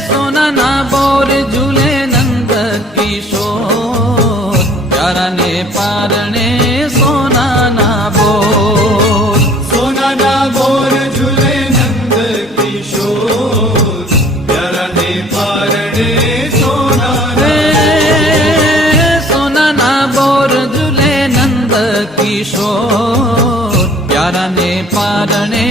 સોનાના બોર ઝૂલે નંદ કિશોર, પ્યારાને પારણે સોનાના બોર. સોનાના બોર ઝૂલે નંદ કિશોર, પ્યારાને પારણે સોનાના બોર ઝૂલે નંદ કિશોર, પ્યારાને પારણે